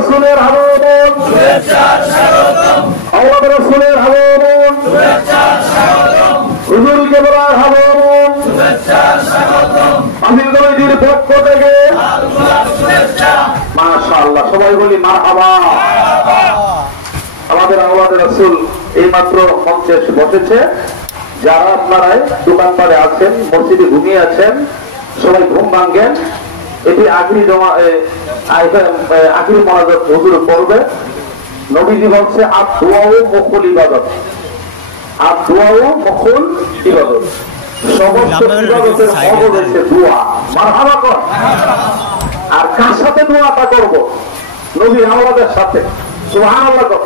রাসূলের আগমন, শুভেচ্ছার স্বাগতম। আওলাদ রাসূলের আগমন, শুভেচ্ছার স্বাগতম। হুজুর কেবলার আগমন, শুভেচ্ছার স্বাগতম। আমির কমিটির পক্ষ থেকে শুভেচ্ছা। মাশাআল্লাহ, সবাই বলি মারহাবা। আমাদের আওলাদ রাসূল এইমাত্র মঞ্চে বসেছে। যারা আপনারাই দোকানপাড়ে আছেন, মসজিদে ঘুমিয়ে আছেন, সবাই ঘুম ভাঙ্গেন। এটি আখিরি আখিরি মোনাজাত হুজুর পড়বে। নবীজি বলছে আর দোয়াও মুকুল ইবাদত, আর দোয়াও মুকুল ইবাদত। সমস্ত ইবাদতের ফল হচ্ছে দোয়া। মারহাবা কর। আর কার সাথে দোয়াটা করব? নবী আওলাদের সাথে। সুবহানাল্লাহ কর।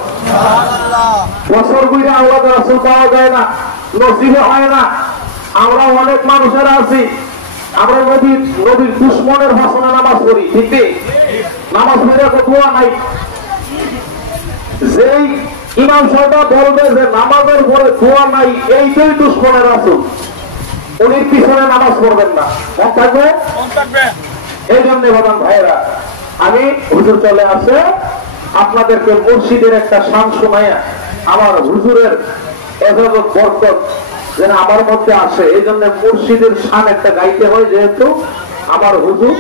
বছর ঘুরে আওলাদ রাসূল পাওয়া যায় না, নসিবে হয় না। আমরা অনেক মানুষেরা আছি, আমরা নবীর দুশ্মনের ভাষণে নামাজ পড়ি, ঠিক নামাজ পড়ে তো দোয়া নাই। যেই ইমাম সাহেব বলবে যে নামাজের পরে দোয়া নাই, এইটাই দুশ্মনের রাসূল, উনি পিছনে নামাজ পড়বেন না। মন থাকবে? এই জন্য বাদাম ভাইয়েরা, আমি হুজুর চলে আসে আপনাদেরকে মুর্শিদের একটা শান শোনাইয়া আমার হুজুরের এজাজত বরকত যেন আমার মধ্যে আসে, এই জন্য মুর্শিদের শান একটা গাইতে হয়। যেহেতু আমার হুজুর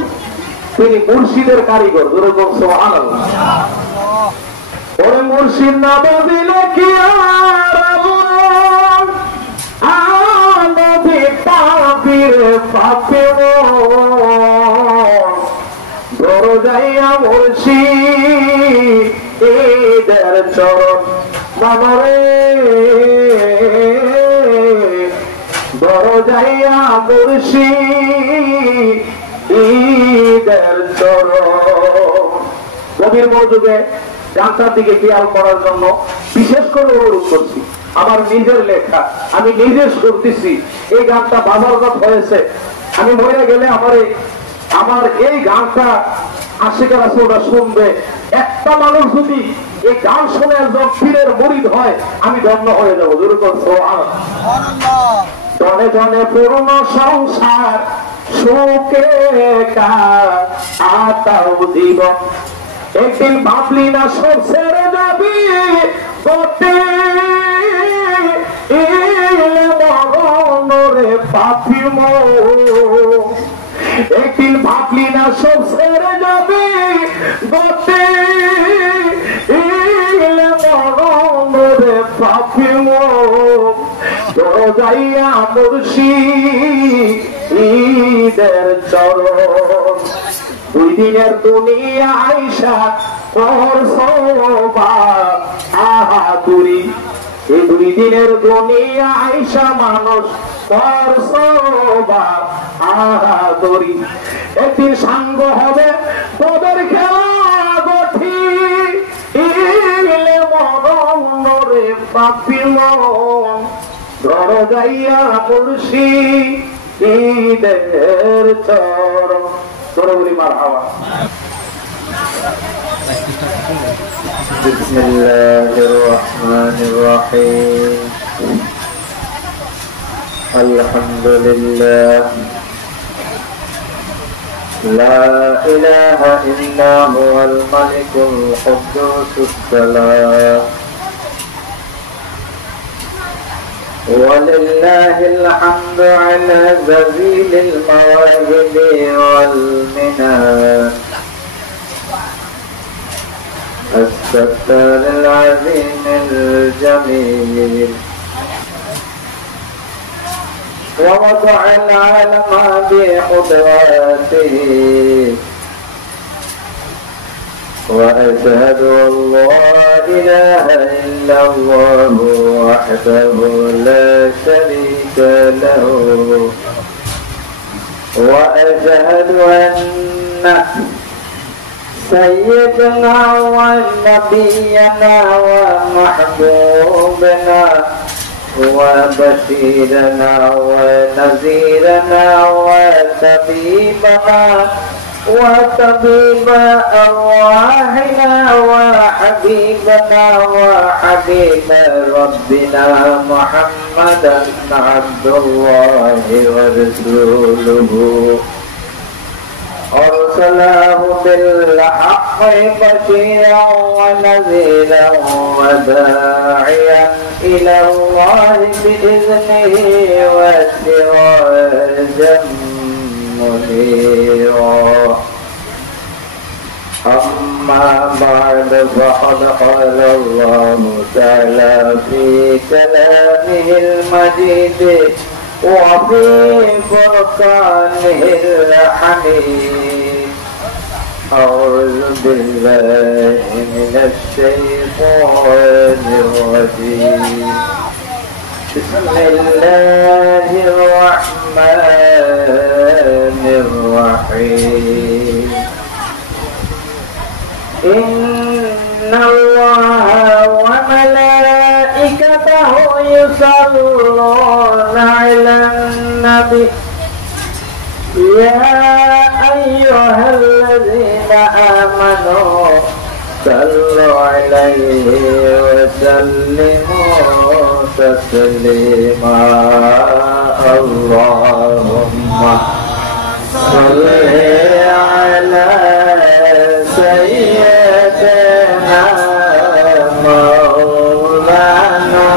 তিনি মুর্শিদের কারিগর। যেরকম সুবহানাল্লাহ। ওরে মুর্শিদ না বলিলে কি আর নবী পাপীর পাপে ধরো যাইয়া মুর্শিদের চরণ মানরে, ধরো যাইয়া মুর্শিদের চরণ। গভীর মনোযোগে গানটার দিকে খেয়াল করার জন্য বিশেষ করে অনুরোধ করছি। আমার নিজের লেখা, আমি নিজে শুনতেছি। এই গানটা বাজারজাত হয়েছে। আমি মরে গেলে আমার এই গানটা আশিকের রাসূলরা শুনবে। একটা মানুষ যদি এই গান শুনে একজন পীরের মুরিদ হয়, আমি ধন্য হয়ে যাবো। যেরকম সুবহানাল্লাহ। জনে জনে পূর্ণ সংসার সুখে কাটাও জীবন, একদিন ভাবলি না সব ছেড়ে যাবি গতি মরণরে পাপি মন, একদিন ভাবলি না সব ছেড়ে যাবি গতি মরণরে পাপি মন, যাইয়া মুর্শিদের চরণ। দুই দিনের দুনিয়া আইসা তোর শোভা আহাতুরি, এই দুই দিনের দুনিয়া আইসা মানুষ তোর শোভা আহাতুরি। একদিন সাঙ্গ হবে তোদের খেলা গঠি মরণ রে পাপি মন, ধর যাইয়া মুর্শিদের চরণ। বলি মারহাবা। বিসমিল্লাহির রহমানির রহিম। আলহামদুলিল্লাহ, লা ইলাহা ইল্লা হুয়াল মালিকুল কুদ্দুসুস সালাম। ولله الحمد على ذويل المواهب والمنن، الستار العظيم الجميل، ووضع العالم بقدراته، وأشهد أن لا إله إلا الله وحده لا شريك له، وأشهد أن سيدنا ونبينا ومحبوبنا وبشيرنا ونذيرنا وطبيبنا وطبيب أرواحنا وحبيبنا وحبيب ربنا محمدا عبد الله ورسوله، أرسله بالحق بالحق بشيرا ونذيرا وداعيا إلى الله بإذنه وسراجا منيرا أما بعد فقد قال الله تعالى في كلامه المجيد وفي فرقانه الحميد أعوذ بالله من الشيطان الرجيم بسم الله الرحمن الرحيم إن الله وملائكته يصلون على النبي يا أيها الذين آمنوا صلوا عليه وسلموا تسليما اللهم صل على سيدنا مولانا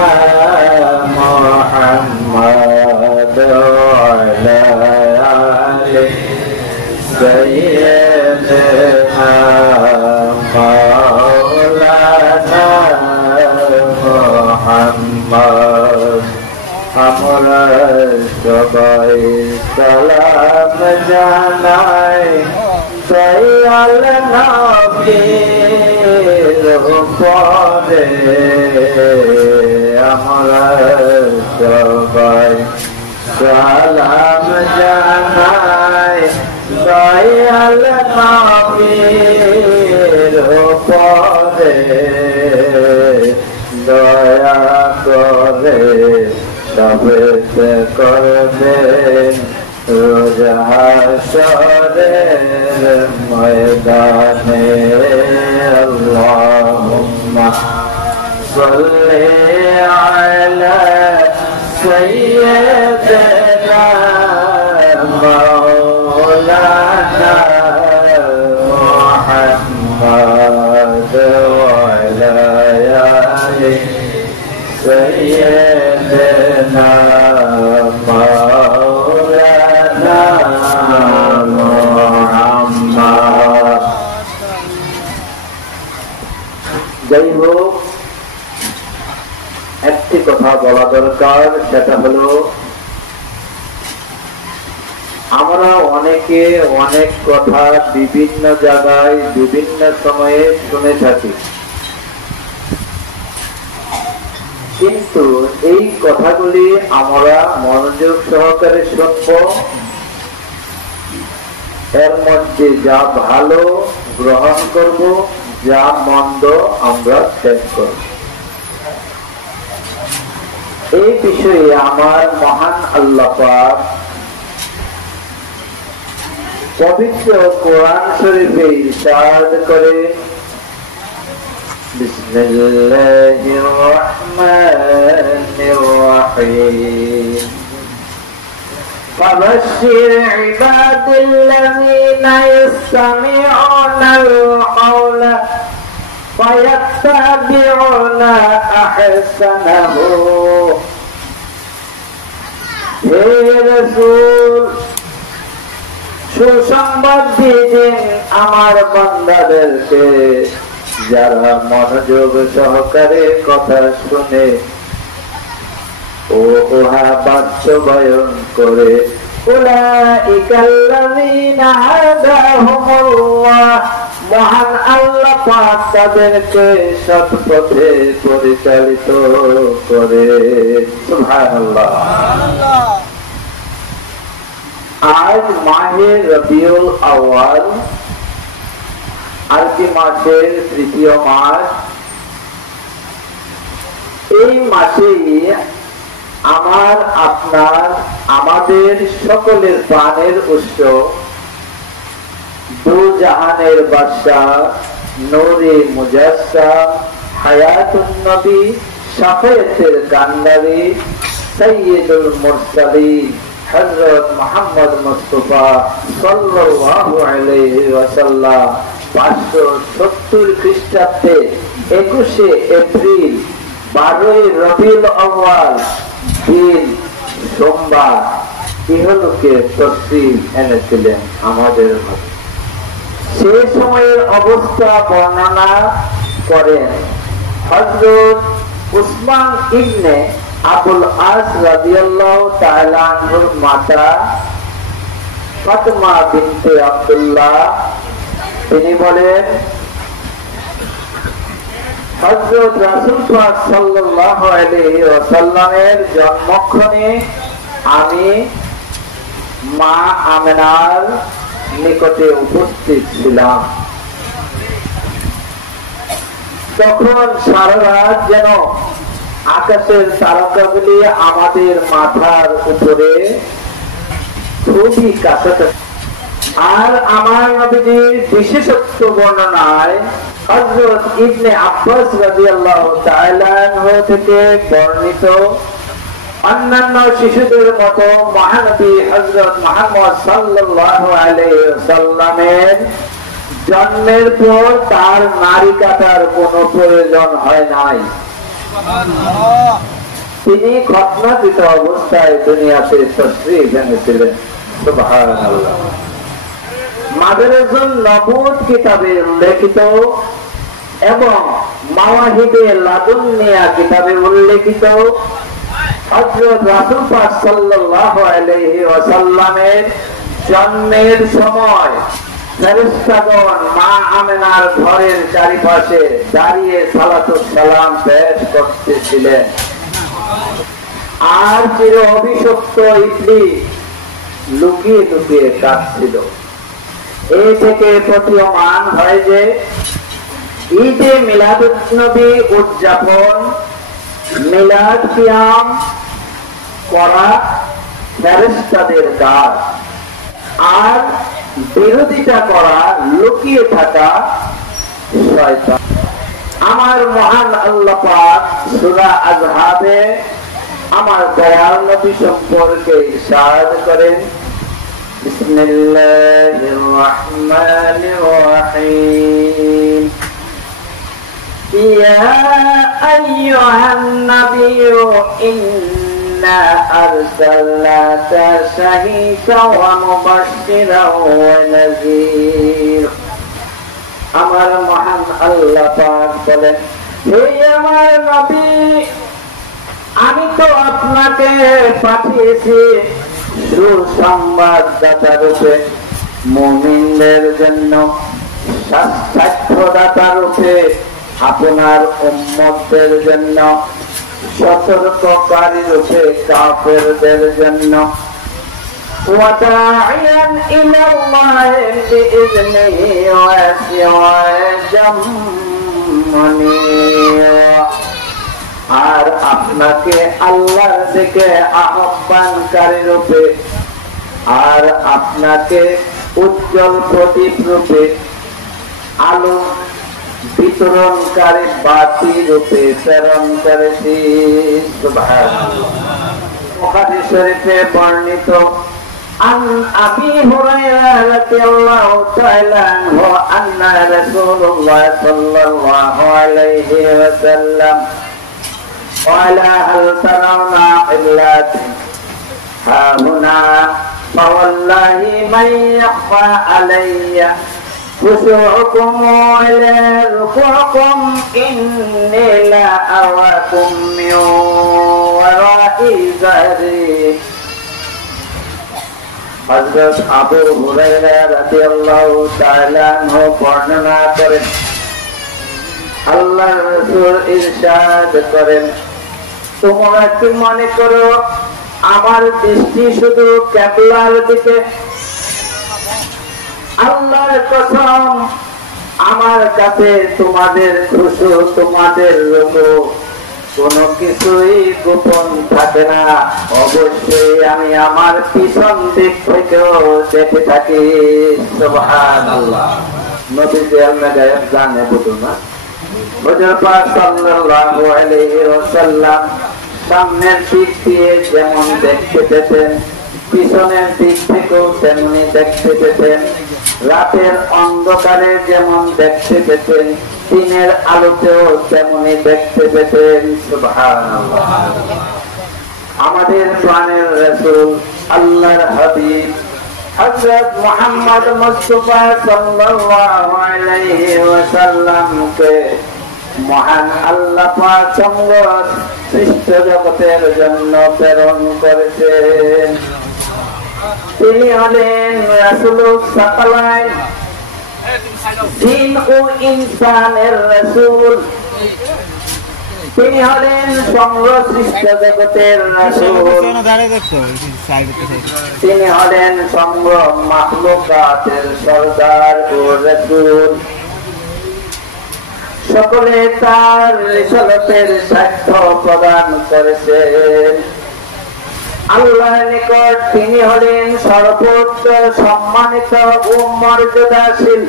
محمد وعلى آله سيدنا مولانا محمد আমরা সবাই সালাম জানাই দয়াল নবীর উপরে আমরা সবাই সালাম জানাই দয়াল নবীর উপরে দয়া করে সবেতে করবেন রোজ হাশরের ময়দানে আল্লাহুম্মা সাল্লি আলা সাইয়্যিদিনা মাওলানা মুহাম্মদ ওয়া আলা আলিহি سيدنا مولانا محمد যাই হোক একটি কথা বলা দরকার সেটা হলো আমরা অনেকে অনেক কথা বিভিন্ন জায়গায় বিভিন্ন সময়ে শুনে থাকি কিন্তু এই কথাগুলি আমরা মনোযোগ সহকারে শুনব এর মধ্যে যা ভালো গ্রহণ করব যা মন্দ আমরা ত্যাগ করব এই বিষয়ে আমার মহান আল্লাহ পাক পবিত্র কোরআন শরীফে ইরশাদ করে بسم الله الرحمن الرحيم فبشر عباد الذين يستمعون القول فيتبعون أحسنه হে রাসূল সুসংবাদ দিন আমার বান্দাদেরকে যারা মনোযোগ সহকারে কথা শুনে ও উহা বাস্তবায়ন করে উলাইকাল্লাযীনা হাদাহুমুল্লাহ মহান আল্লাহ পাক তাদেরকে সৎ পথে পরিচালিত করে সুবহানাল্লাহ। আজ মাহে রবিউল আউয়াল আরবি মাসের তৃতীয় মাস। এই মাসে আমার আপনার আমাদের সকলের প্রাণের উৎস দু জাহানের বাদশাহ নূরে মুজাসসাম হায়াতুন নবী শাফায়াতের কান্ডারি সাইয়্যিদুল মুরসালিন হযরত মুহাম্মদ মুস্তাফা সাল্লাল্লাহু আলাইহি ওয়াসাল্লাম 570 খ্রিস্টাব্দে 21 এপ্রিল 12 রবিউল আউয়াল দিন সোমবার ইহলোকে তশরিফ এনেছিলেন আমাদের মাঝে। সে সময়ের অবস্থা বর্ণনা করেন হযরত উসমান ইবনে আবুল আস রাদিয়াল্লাহু তাআলা আনহুর মাতা ফাতেমা বিনতে আব্দুল্লাহ। তিনি বলেন হযরত রাসূল পাক সাল্লাল্লাহু আলাইহি ওয়াসাল্লামের জন্মক্ষণে আমি মা আমেনার নিকটে উপস্থিত ছিলাম। তখন সারা রাত যেন আকাশের তারকাগুলি আমাদের মাথার উপরে খুবই কাছাকাছি। আর আমার নবীজির বিশেষত্ব বর্ণনায় হযরত ইবনে আব্বাস রাদিয়াল্লাহু তাআলা আনহু থেকে বর্ণিত অন্যান্য শিশুদের মতো মহানবী হযরত মুহাম্মদ সাল্লাল্লাহু আলাইহি ওয়াসাল্লামের জন্মের পর তার নারী কাটার কোনো প্রয়োজন হয় নাই। তিনি খতনাকৃত অবস্থায় দুনিয়াতে তশরিফ এনেছিলেন। সুবহানাল্লাহ। মাদারিজুন নবুওত কিতাবে উল্লেখিত এবং মাওয়াহিবে লাদুন্নিয়া কিতাবে উল্লেখিত হযরত রাসূল পাক সাল্লাল্লাহু আলাইহি ওয়াসাল্লামের জন্মের সময় ফেরেশতাগণ মা আমেনার ঘরের চারিপাশে দাঁড়িয়ে সালাতুস সালাম পেশ করতেছিলেন। আর চির অভিশপ্ত ইবলিস লুকিয়ে লুকিয়ে কাঁদছিল। এই থেকে প্রতীয়মান হয় যে ঈদে মিলাদুন্নবী উদযাপন, মিলাদ কিয়াম করা ফেরেশতাদের কাজ, আর বিরোধিতা করা, লুকিয়ে থাকা শয়তান। আমার মহান আল্লাহ পাক সূরা আযহাবে আমার দয়াল নবী সম্পর্কে ইরশাদ করেন, বিসমিল্লাহির রহমানির রহিম, ইয়া আইয়ুহান নাবিয়্যু ইন্না আরসালনাকা শাহীদান ওয়া মুবাশশিরান ওয়া নাযীর। আমার মহান আল্লাহ পাক বলেন, হে আমার নবী, আমি তো আপনাকে পাঠিয়েছি সুসংবাদদাতা রূপে, মুমিনদের জন্য সাক্ষ্যদাতা রূপে, আপনার উম্মতদের জন্য সতর্ককারী রূপে কাফেরদের জন্য, ওয়াদাইয়ান ইলাল্লাহি বিইذনিহি ওয়া সিরাজাম মুনীরা। আর আপনাকে আল্লাহর দিকে আহ্বানকারী রূপে, আর আপনাকে উজ্জ্বল প্রদীপ রূপে, আলো বিতরণকারী বাতি রূপে প্রেরণ করেছি। সুবহানাল্লাহ। বুখারী শরীফে বর্ণিত আন আবি হুরায়রা রাদিয়াল্লাহু তাআলা আনহু আন্না রাসূলুল্লাহ সাল্লাল্লাহু আলাইহি ওয়াসাল্লাম قال هل ترون قبلات ها هنا فوالله من يخفى علي خشوعكم إلى ركوعكم إني لا أراكم من وراء ظهري। হযরত আবু হুরায়রা রাদিয়াল্লাহু তাআলা আনহু বর্ণনা করেন, আল্লাহর রাসূল ইরশাদ করেন, তোমরা কি মনে করো আমার দৃষ্টি শুধু কিবলার দিকে? আল্লাহর কসম, আমার কাছে তোমাদের খুশু, তোমাদের রুকু কোনো কিছুই গোপন থাকে না। অবশ্যই আমি আমার পিছন দিক থেকেও দেখে থাকি। সুবহানাল্লাহ। নবীজি আল্লাহ গায়েব জানে, বুঝো না? হুজুর পাক সাল্লাল্লাহু আলাইহি ওয়াসাল্লাম সামনের দিক দিয়ে যেমন দেখতে পেতেন, পিছনের দিক থেকেও তেমনি দেখতে পেতেন, রাতের অন্ধকারে যেমন দেখতে পেতেন, দিনের আলোতেও তেমনি দেখতে পেতেন। সুবহানাল্লাহ। আমাদের প্রাণের রাসূল আল্লাহর হাবিব হযরত মুহাম্মদ মুস্তাফা সাল্লাল্লাহু আলাইহি ওয়াসাল্লামকে মহান আল্লাহ পাক সমগ্র সৃষ্ট জগতের জন্য প্রেরণ করেছেন। তিনি হলেন রাসূলুস সাকালাইন, জিন ও ইনসানের রাসূল। তিনি হলেন সমগ্র সৃষ্ট জগতের রাসূল। তিনি হলেন সমগ্র মাখলুকাতের সরদার ও রাসূল। সকলে তার রিসালাতের সাক্ষ্য প্রদান করেছেন। আল্লাহর নিকট তিনি হলেন সর্বোচ্চ সম্মানিত ও মর্যাদাশীল।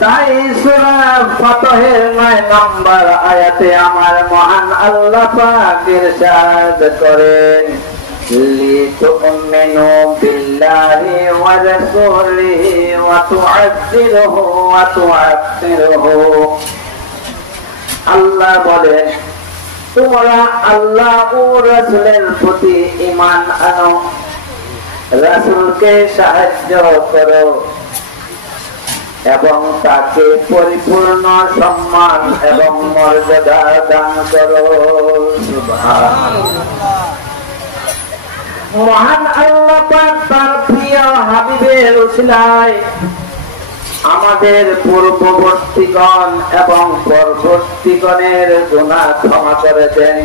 তাই সূরা ফাতহের 9 নম্বর আয়াতে আমার মহান আল্লাহ পাক ইরশাদ করেন, লিতুমিনু বিল্লাহি ওয়া রাসূলিহি ওয়া তুআজ্জিরুহু ওয়া তুআক্কিরুহু। আল্লাহ বলেন, তোমরা আল্লাহ ও রাসূলের প্রতি ঈমান আনো, রাসূলকে সাহায্য করো এবং তাকে পরিপূর্ণ সম্মান এবং মর্যাদা দান করো। সুবহানাল্লাহ। মহান আল্লাহ পাক তার প্রিয় হাবিবের উসিলায় আমাদের পূর্ববর্তীগণ এবং পরবর্তীগণের গুনাহ ক্ষমা করে দেন।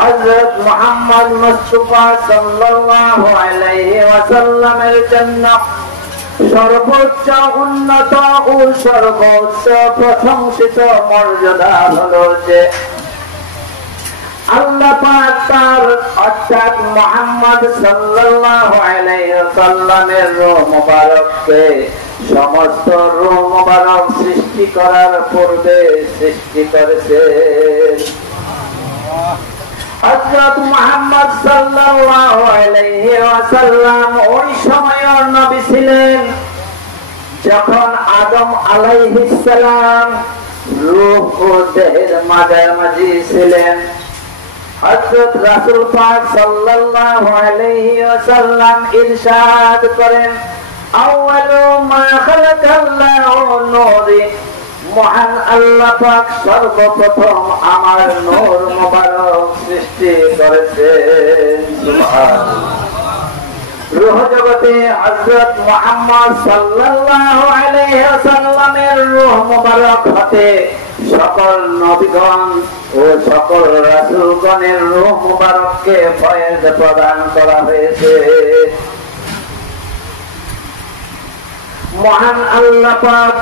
হযরত মুহাম্মদ মুস্তাফা সাল্লাল্লাহু আলাইহি ওয়াসাল্লামের জন্য সর্বোচ্চ উন্নত ও সর্বোচ্চ প্রশংসিত মর্যাদা হলো যে আল্লাহ পাক তার অর্থাৎ মুহাম্মদ সাল্লাল্লাহু আলাইহি ওয়াসাল্লামের রূহ মুবারককে সমস্ত রূহ মুবারক সৃষ্টি করার পূর্বে সৃষ্টি করেছেন। হযরত মুহাম্মদ সাল্লাল্লাহু আলাইহি ওয়াসাল্লাম ওই সময়ের নবী ছিলেন যখন আদম আলাইহিস সালাম রূহ ও দেহের মাঝামাঝি ছিলেন। হযরত রাসূল পাক সাল্লাল্লাহু আলাইহি ওয়াসাল্লাম ইরশাদ করেন, আউয়ালু মা খালাকাল্লাহু নূরি। মহান আল্লাহ পাক সর্বপ্রথম আমার নূর মুবারক সৃষ্টি করেছেন। সুবহানাল্লাহ। রূহ জগতে হযরত মুহাম্মদ সাল্লাল্লাহু আলাইহি ওয়াসাল্লামের রূহ মুবারক হতে সকল নবীগণ ও সকল রাসূলগণের রূহ মুবারককে ফয়েজ প্রদান করা হয়েছে। মহান আল্লাহ পাক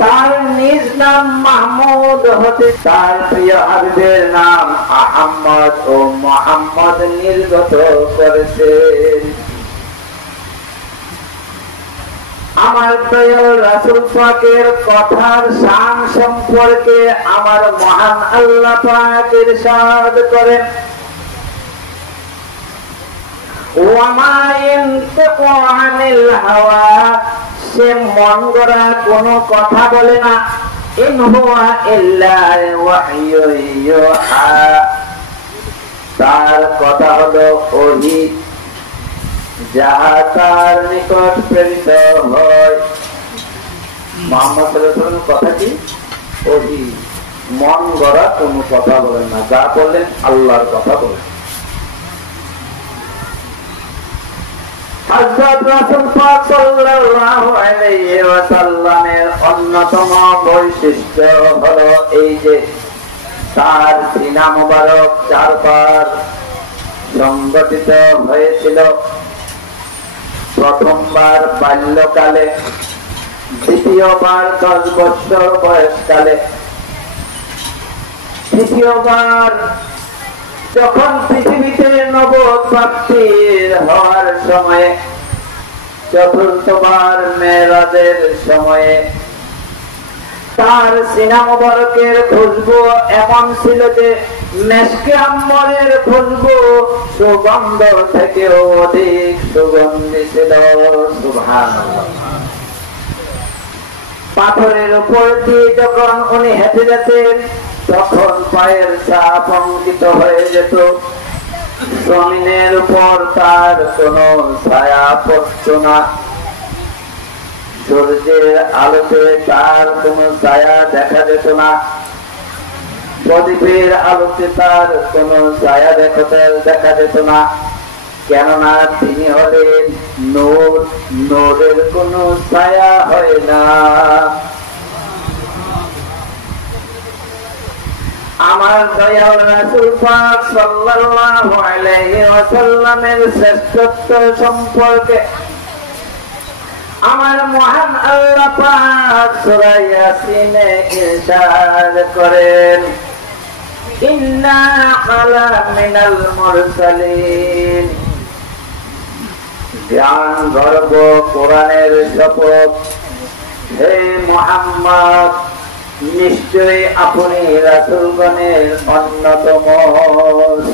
তার নিজ নাম মাহমুদ হতে তার প্রিয় হাবিবের নাম আহমদ ও মুহাম্মদ নির্গত করেছেন। আমার প্রিয় রাসূল পাকের কথার শান সম্পর্কে আমার মহান আল্লাহ পাক ইরশাদ করেন, ওয়া মা ইয়ানতিকু আনিল হাওয়া। সে মন গড়া কোনো কথা বলে না। ইন হুয়া ইল্লা ওয়াহয়ু ইউহা। তার কথা হলো ওহী, যাহা তার নিকট প্রেরিত হয়। মুহাম্মদ সাল্লাল্লাহু আলাইহি ওয়াসাল্লামের কথা কি? ওহী। মন গড়া কোনো কথা বলেন না, যা বললেন আল্লাহর কথা বলেন। হযরত রাসূল পাক সাল্লাল্লাহু আলাইহি ওয়াসাল্লামের অন্যতম বৈশিষ্ট্য হলো এই যে তার সিনা মুবারক চারবার সংগঠিত হয়েছিল। প্রথমবার বাল্যকালে, দ্বিতীয়বার 10 বছর বয়সকালে, তৃতীয়বার যখন পৃথিবীতে নবপ্রাপ্তির হওয়ার সময়ে, চতুর্থবার মেরাজের সময়ে। তার সিনা মুবারকের খুশবু এমন ছিল যে মেশকে আম্বরের খুশবু সুগন্ধ থেকেও অধিক সুগন্ধি ছিল। সুবহানাল্লাহ। পাথরের উপর দিয়ে যখন উনি হেঁটে যেতেন তখন পায়ের ছাপ অঙ্কিত হয়ে যেত। জমিনের উপর তার কোনো ছায়া পড়ত না, সূর্যের আলোতে তার কোনো ছায়া দেখা যেত না, প্রদীপের আলোতে তার কোনো ছায়া দেখা যেত না, কেননা তিনি হলেন নূর, নূরের কোনো ছায়া হয় না। আমার দয়াল রাসূল পাক সাল্লাল্লাহু আলাইহি ওয়াসাল্লামের শ্রেষ্ঠত্ব সম্পর্কে আমার মহান আল্লাহ পাক সূরা ইয়াসিনে ইরশাদ করেন, ইন্না আলা মিনাল মুরসালিন। জ্ঞান গর্ব কোরআনের শপথ, হে মুহাম্মদ, নিশ্চয়ই আপনি রাসূলগণের অন্যতম।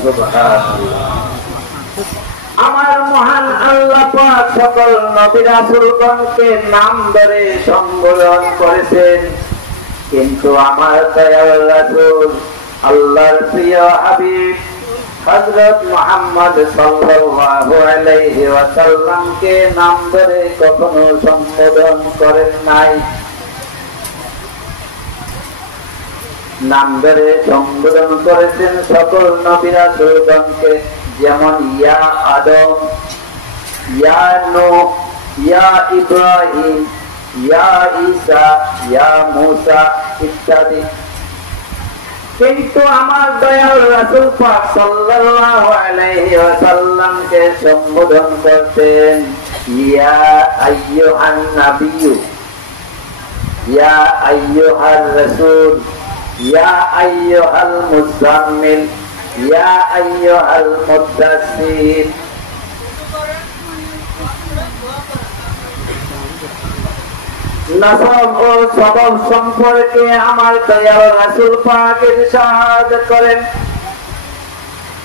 সুবহানাল্লাহ। আমার মহান আল্লাহ পাক সকল নবী রাসূলগণকে নাম ধরে সম্বোধন করেছেন, কিন্তু আমার দয়াল রাসূল আল্লাহর প্রিয় হাবিব হযরত মুহাম্মদ সাল্লাল্লাহু আলাইহি ওয়াসাল্লামকে নাম ধরে কখনো সম্বোধন করেন নাই। নাম ধরে সম্বোধন করেছেন সকল নবী রাসূলগণকে, যেমন ইয়া আদম, ইয়া নূহ, ইয়া ইব্রাহিম, ইয়া ঈসা, ইয়া মূসা ইত্যাদি। কিন্তু আমার দয়াল রাসূল পাক সাল্লাল্লাহু আলাইহি ওয়াসাল্লামকে সম্বোধন করতেন ইয়া আইয়ুহান নাবিয়্যু, ইয়া আইয়ুহার রাসূল, ইয়া আইয়ুহাল মুযাম্মিল, ইয়া আইয়ুহাল মুদ্দাসসির। নাসব ও সবব সম্পর্কে আমার দয়াল রাসূল পাক ইরশাদ করেন,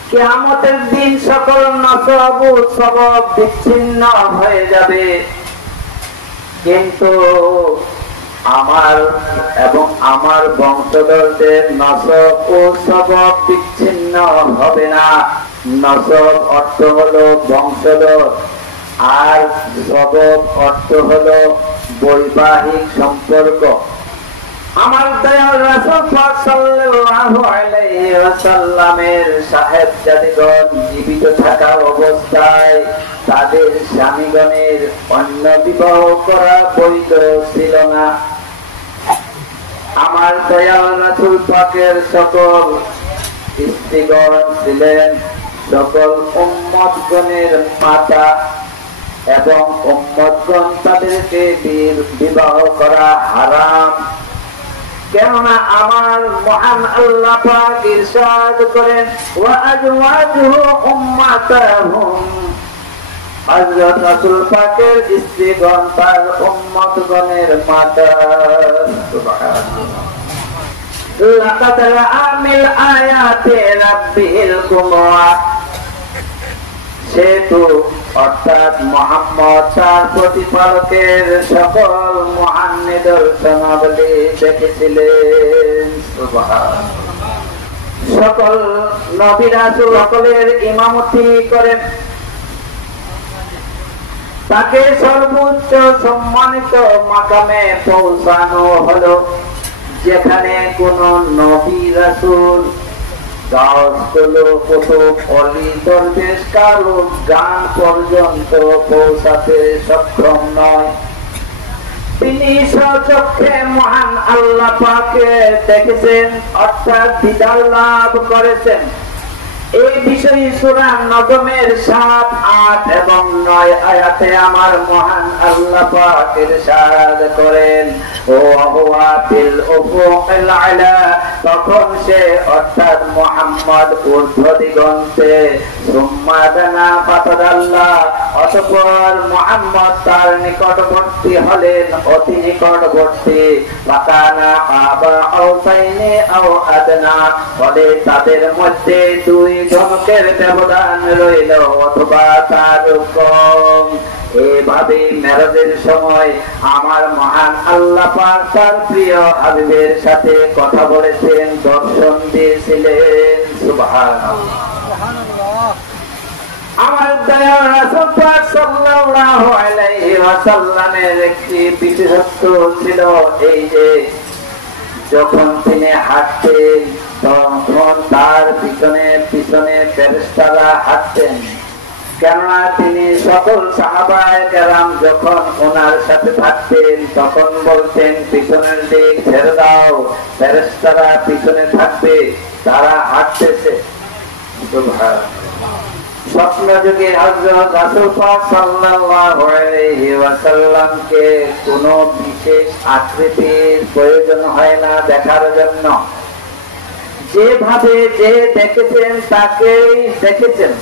কিয়ামতের দিন সকল নাসব ও সবব বিচ্ছিন্ন হয়ে যাবে, কিন্তু আমার এবং আমার বংশধরদের নসব ও সবব বিচ্ছিন্ন হবে না। নসব অর্থ হলো বংশধর, আর সবব অর্থ হলো বৈবাহিক সম্পর্ক। আমার দয়াল রাসূল পাক সাল্লাল্লাহু আলাইহি ওয়াসাল্লামের সাহেবজাদেগণ জীবিত থাকা অবস্থায় তাদের স্বামীগণের অন্য বিবাহ করা বৈধ ছিল না। আমার দয়াল রাসূল পাকের সকল স্ত্রীগণ ছিলেন সকল উম্মতগণের মাতা, এবং উম্মতগণ তাদেরকে বিবাহ করা হারাম, কেননা আমার মহান আল্লাহ পাক ইরশাদ করেন ওয়া আজওয়াজুহু উম্মাতাহুম। হযরত রাসূল পাকের স্ত্রীগণ তার উম্মতগণের মাতা। সুবহানাল্লাহ। লাকাদ রাআমিল আয়াতি রাব্বিল কুমরা। সেতু অর্থাৎ মুহাম্মদ তার প্রতিপালকের সকল মহান নিদর্শনাবলী দেখেছিলেন। সুবহানাল্লাহ। সকল নবী রাসূল সকলের ইমামতি করেন, তাকে সর্বোচ্চ সম্মানিত মাকামে পৌঁছানো হলো, যেখানে কোন নবী রাসূল গান পর্যন্ত পৌঁছাতে সক্ষম নয়। তিনি স্বচক্ষে মহান আল্লাহ পাকে দেখেছেন, অর্থাৎ দিদার লাভ করেছেন। এই বিষয়ে সূরা নজমের 7, 8 এবং 9 আয়াতে আমার মহান আল্লাহ পাক ইরশাদ করেন, ও হুয়া বিল উফুকিল আলা, তখন সে অর্থাৎ মুহাম্মদ ঊর্ধ্ব দিগন্তে, সুম্মা দানা ফাতাদাল্লা, অতঃপর মুহাম্মদ তার নিকটবর্তী হলেন, অতি নিকটবর্তী, ফাকানা আবা আওসাইনি আও আদনা, ফলে তাদের মধ্যে দুই ধমকের ব্যবধান রইল অথবা তার কম। এভাবে মেরাজের সময় আমার মহান আল্লাহ পাক তার প্রিয় হাবিবের সাথে কথা বলেছেন, দর্শন দিয়েছিলেন। সুবহানাল্লাহ। আমার দয়ার রাসূল পাক সাল্লাল্লাহু আলাইহি ওয়াসাল্লামের একটি বিশেষত্ব ছিল এই যে যখন তিনি হাঁটতেন তখন তার পিছনে পিছনে ফেরেশতারা হাঁটতেন, কেননা তিনি সকল সাহাবায়ে কেরাম যখন ওনার সাথে থাকতেন তখন বলতেন পিছনের দিক ছেড়ে দাও, ফেরেশতারা পিছনে থাকবে, তারা হাঁটতেছে। স্বপ্ন যুগে হযরত রাসূল পাক সাল্লাল্লাহু আলাইহি ওয়াসাল্লামকে কোনো বিশেষ আকৃতির প্রয়োজন হয় না দেখার জন্য, যেভাবে যে দেখেছেন তাকেই দেখেছেন,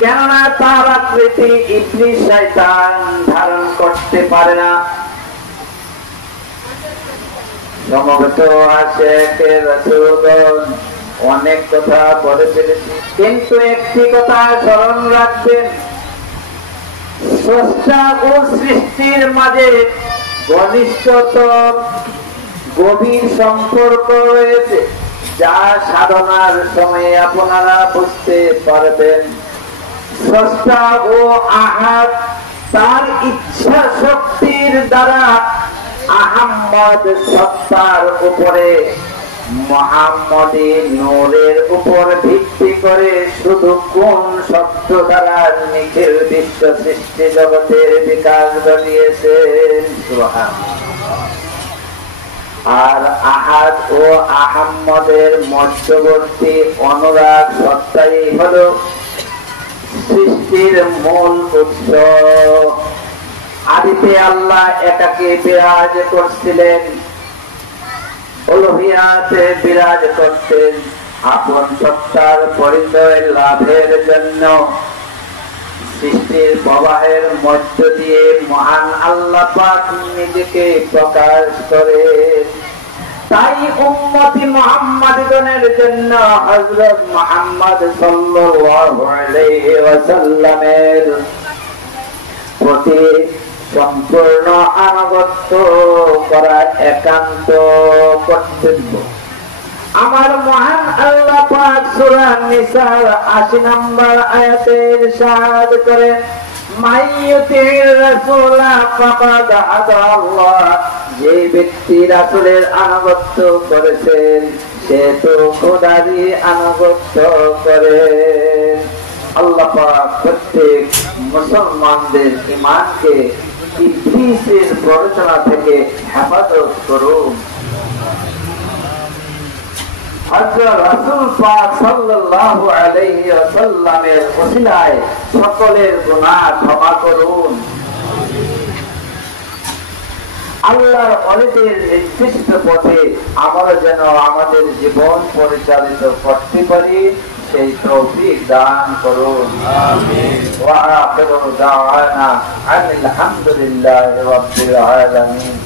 কেননা তার আকৃতি ইবলিস শয়তান ধারণ করতে পারে না। সমবেত আশিকে রাসূলগণ অনেক কথা বলে ফেলেছি, কিন্তু একটি কথা স্মরণ রাখবেন, স্রষ্টা ও সৃষ্টির মাঝে ঘনিষ্ঠতম গভীর সম্পর্ক রয়েছে, যা সাধনার সময়ে আপনারা বুঝতে পারবেন। স্রষ্টা ও আহাদ তার ইচ্ছা শক্তির দ্বারা আহম্মদ সত্তার উপরে মুহাম্মদী নূরের উপর ভিত্তি করে শুধু কোন শব্দ দ্বারা নিখিল বিশ্ব সৃষ্টি জগতের বিকাশ ঘটিয়েছেন। সুবহানাল্লাহ। আর আহাদ ও আহম্মদের মধ্যবর্তী অনুরাগ সত্তাই হলো সৃষ্টির মূল উৎস। আদিতে আল্লাহ একাকী বিরাজ করছিলেন, উলুহিয়াতে বিরাজ করতেন, আপন সত্তার পরিচয় লাভের জন্য সৃষ্টির প্রবাহের মধ্য দিয়ে মহান আল্লাহ পাক নিজেকে প্রকাশ করেন। তাই উম্মতি মুহাম্মাদগণের জন্য হযরত মুহাম্মদ সাল্লাল্লাহু আলাইহি ওয়াসাল্লামের প্রতি সম্পূর্ণ আনুগত্য করা একান্ত কর্তব্য। আমার মহান আল্লাহ পাক সূরা নিসার ৮০ নম্বর আয়াতে ইরশাদ করেন, মাইয়ুতির রাসূলা ফাকাদ আতাল্লাহ, যে ব্যক্তি রাসূলের আনুগত্য করেছেন সে তো খোদারই আনুগত্য করেন। আল্লাহ পাক প্রত্যেক মুসলমানদের ঈমানকে ইবলীসের প্ররোচনা থেকে হেফাজত করুন। হযরত রাসূল পাক সাল্লাল্লাহু আলাইহি ওয়াসাল্লামের ওসিলায় সকলের গুনাহ ক্ষমা করুন। আল্লাহর ওলিদের নির্দিষ্ট পথে আমরা যেন আমাদের জীবন পরিচালিত করতে পারি, সেই তৌফিক দান করুন। আমিন। ওয়া আখিরু দাওয়ানা আনিল হামদুলিল্লাহি রাব্বিল আলামিন।